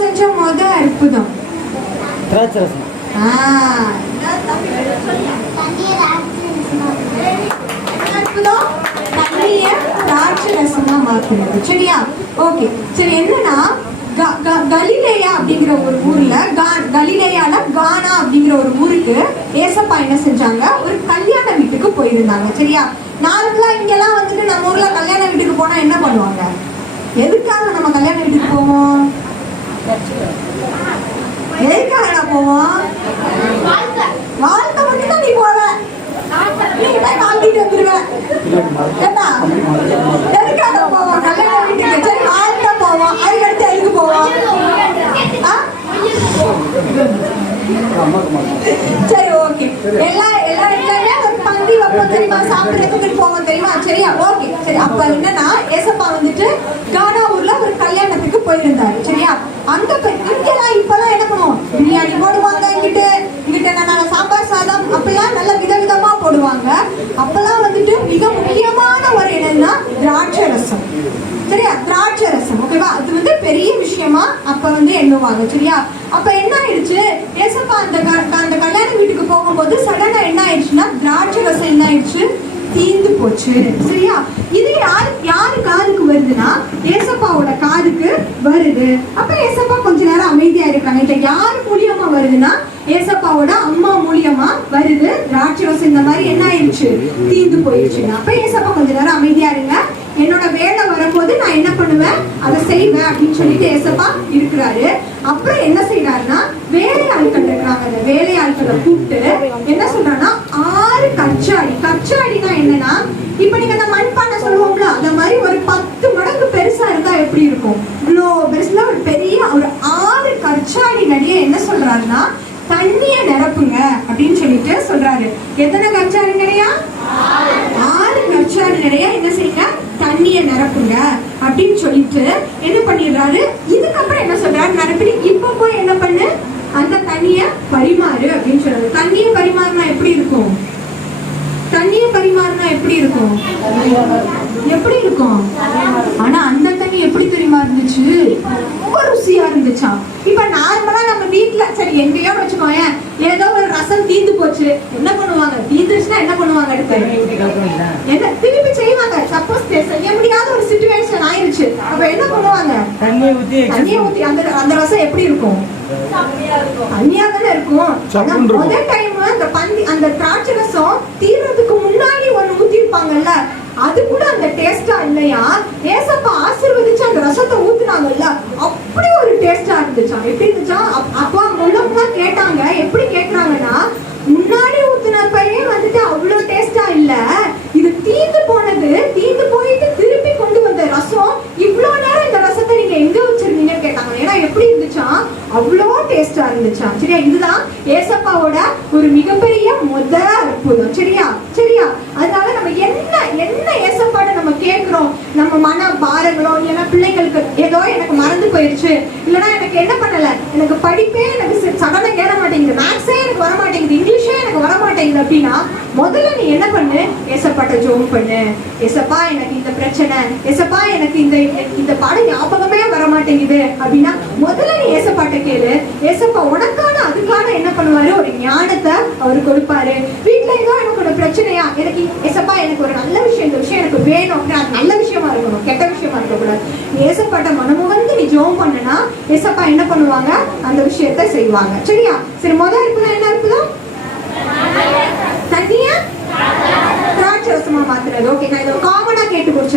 செஞ்ச முத அற்புதம். திராட்சை ரசம். அற்புதம்? தண்ணிய திராட்சை ரசமா மாத்துறது. சரியா? ஓகே. சரி என்னன்னா க- க- கலிலேயா அப்படிங்கிற ஒரு ஊர்ல கா- கலிலேயால கானா அப்படிங்கிற ஒரு ஊருக்கு ஏசப்பா என்ன செஞ்சாங்க? ஒரு கல்யாண வீட்டுக்கு போயிருந்தாங்க. சரியா? நார்மலா இங்கெல்லாம் வந்துட்டு நம்ம ஊர்ல கல்யாண வீட்டுக்கு போனா என்ன பண்ணுவாங்க? எதுக்காக நம்ம கல்யாண வீட்டுக்கு போவோம்? எதுக்காக நான் போவோம் வாழ்க்கை மட்டும் தான் நீ போற நீ போய் வாழ்ந்துட்டு வந்துருவ. என்ன எதுக்காக போவோம் கல்யாண வீட்டுக்கு சரி வாழ்க்கை போவோம் அதுக்கடுத்து எதுக்கு போவோம் ஆ? சரி ஓகே. எல்லா எல்லா இடத்துலயுமே ஒரு பந்தி வைப்போம் தெரியுமா? சாப்பிடுறதுக்கு போவோம் தெரியுமா? சரியா? ஓகே. சரி அப்ப என்னன்னா ஏசப்பா வந்துட்டு கானா ஊர்ல ஒரு கல்யாணத்துக்கு போயிருந்தாரு. சரியா அங்க போய் இங்கெல்லாம் இப்பெல்லாம் என்ன பண்ணுவோம் பிரியாணி போடுவாங்க இங்கிட்டு இங்கிட்ட என்ன சாம்பார் சாதம் அப்பெல்லாம் நல்ல போடுவாங்க. அப்பெல்லாம் வந்துட்டு மிக முக்கியமான ஒரு என்னன்னா திராட்சை ரசம். சரியா? திராட்சை ரசம் ஓகேவா அது வந்து பெரிய விஷயமா அப்ப வந்து எண்ணுவாங்க சரியா? அப்ப என்ன ஆயிடுச்சு? ஏசப்பா அந்த அந்த கல்யாண வீட்டுக்கு போகும்போது சடனா என்ன ஆயிடுச்சுன்னா திராட்சை ரசம் என்ன ஆயிடுச்சு? தீந்து போச்சு சரியா? இது யார் யாரு காதுக்கு வருதுன்னா ஏசப்பாவோட காதுக்கு வருது. அப்ப ஏசப்பா கொஞ்ச நேரம் அமைதியா இருக்காங்க. இப்ப யார் வருதுன்னா ஏசப்பாவோட அம்மா மூலியமா வருது திராட்சை இந்த மாதிரி என்ன ஆயிடுச்சு? தீந்து போயிடுச்சு. அப்ப ஏசப்பா கொஞ்ச நேரம் அமைதியா இருங்க. என்னோட வேலை வரும்போது நான் என்ன பண்ணுவேன்? அதை செய்வேன் அப்படின்னு சொல்லிட்டு ஏசப்பா இருக்கிறாரு. அப்புறம் என்ன செய்யறாருன்னா வேலையாட்கள் இருக்கிறாங்க அந்த வேலையாட்களை கூப்பிட்டு என்ன சொல்றாருன்னா ஆறு கச்சாடி கச்சாடினா என்னன்னா இப்ப நீங்க அந்த மண்பானை சொல்லுவோம்ல அந்த மாதிரி ஒரு பத்து மடங்கு பெருசா இருந்தா எப்படி இருக்கும் இவ்வளோ பெருசுல ஒரு பெரிய ஒரு ஆறு கச்சாடி நடிகை என்ன சொல்றாருன்னா தண்ணிய நிரப்புங்க அப்படின்னு சொல்லிட்டு சொல்றாரு. எத்தனை கச்சாடி நிறையா? ஆறு கச்சாரு நிறையா. என்ன செய்யுங்க? தண்ணிய நிரப்புங்க அப்படின்னு சொல்லிட்டு என்ன பண்ணிடுறாரு? இதுக்கப்புறம் என்ன சொல்றாரு? நிரப்பி இப்ப போய் என்ன பண்ணு? அந்த தண்ணிய பரிமாறு அப்படின்னு சொல்றாரு. தண்ணிய பரிமாறினா எப்படி இருக்கும்? தண்ணிய பரிமாறினா எப்படி இருக்கும்? எப்படி இருக்கும்? ஆனா அந்த தண்ணி எப்படி தெரியுமா இருந்துச்சு? ரொம்ப ருசியா இருந்துச்சாம். இப்ப நம்ம வீட்ல சரி எங்கேயோ வச்சுக்கோயேன். ஏதோ ஒரு ரசம் தீந்து போச்சு. என்ன பண்ணுவாங்க? தீந்துச்சுன்னா என்ன பண்ணுவாங்க அடுத்து? என்ன? திருப்பி செய்வாங்க. சப்போஸ் செய்ய முடியாத ஒரு சுச்சுவேஷன் ஆயிருச்சு. அப்ப என்ன பண்ணுவாங்க? தண்ணியை ஊற்றி தண்ணியை ஊத்தி அந்த அந்த ரசம் எப்படி இருக்கும்? தண்ணியா தானே இருக்கும். முதல் டைம் அந்த பந்தி அந்த திராட்சை ரசம் தீர்றதுக்கு முன்னாடி ஒண்ணு ஊத்தி இருப்பாங்கல்ல அது கூட அந்த டேஸ்டா இல்லையா? ஏசப்பா ஆசீர்வதிச்சு அந்த ரசத்தை ஊத்துனாங்கல்ல. அப்படி ஒரு டேஸ்டா இருந்துச்சா? எப்படி இருந்துச்சா? அப்- அப்போ கேட்டாங்க. எப்படி கேட்கறாங்கன்னா முன்னாடி ஊத்துனப்பயே வந்துட்டு அவ்வளவு டேஸ்டா இல்ல. இது தீந்து போனது. தீந்து போயிட்டு திருப்பி கொண்டு வந்த ரசம். இவ்வளோ நேரம் இந்த ரசத்தை நீங்க எங்க வச்சிருந்தீங்கன்னு கேட்டாங்க. ஏன்னா எப்படி இருந்துச்சா? அவ்வளோ டேஸ்டா இருந்துச்சா? சரியா? இதுதான் ஏசப்பாவோட ஒரு மிகப்பெரிய முதல் அற்புதம். சரியா? சரியா? அதனால நம்ம என்ன என்ன ஏசப்பாட நம்ம கேட்கிறோம் நம்ம மன பாரங்களோ இல்லைன்னா பிள்ளைங்களுக்கு ஏதோ இல்லைன்னா எனக்கு என்ன பண்ணல? எனக்கு படிப்பே எனக்கு சி- கேட மாட்டேங்குது. மேக்ஸே எனக்கு வர மாட்டேங்குது இங்கிலீஷே எனக்கு வர மாட்டேங்குது அப்படின்னா முதல்ல நீ என்ன பண்ணு? எசப்பாட்ட ஜோம் பண்ணு. எசப்பா எனக்கு இந்த பிரச்சனை. எசப்பா எனக்கு இந்த இந்த பாடம் ஞாபகமே வர மாட்டேங்குது அப்படின்னா முதல்ல நீ ஏசப்பாட்ட கேளு. ஏசப்பா உனக்கான அதுக்கான என்ன பண்ணுவாரு? ஒரு ஞானத்தை அவர் கொடுப்பாரு. வீட்ல ஏதோ எனக்கு ஒரு பிரச்சனையா? எனக்கு ஏசப்பா எனக்கு ஒரு நல்ல விஷயம் இந்த விஷயம் எனக்கு வேணும் அப்படின்னா அது நல்ல விஷயமா இருக்கணும். கெட்ட விஷயமா இருக்கக்கூடாது. ஏசப்பாட்ட மனமுக ஜோம் பண்ணனா எசப்பா என்ன பண்ணுவாங்க? அந்த விஷயத்தை செய்வாங்க. சரியா? சரி முதல் இருக்குதா என்ன இருக்குதா தண்ணியா? திராட்சை ரசமா மாத்துறது. ஓகே நான் இதை காமனா கேட்டு குடிச்சிடறேன்.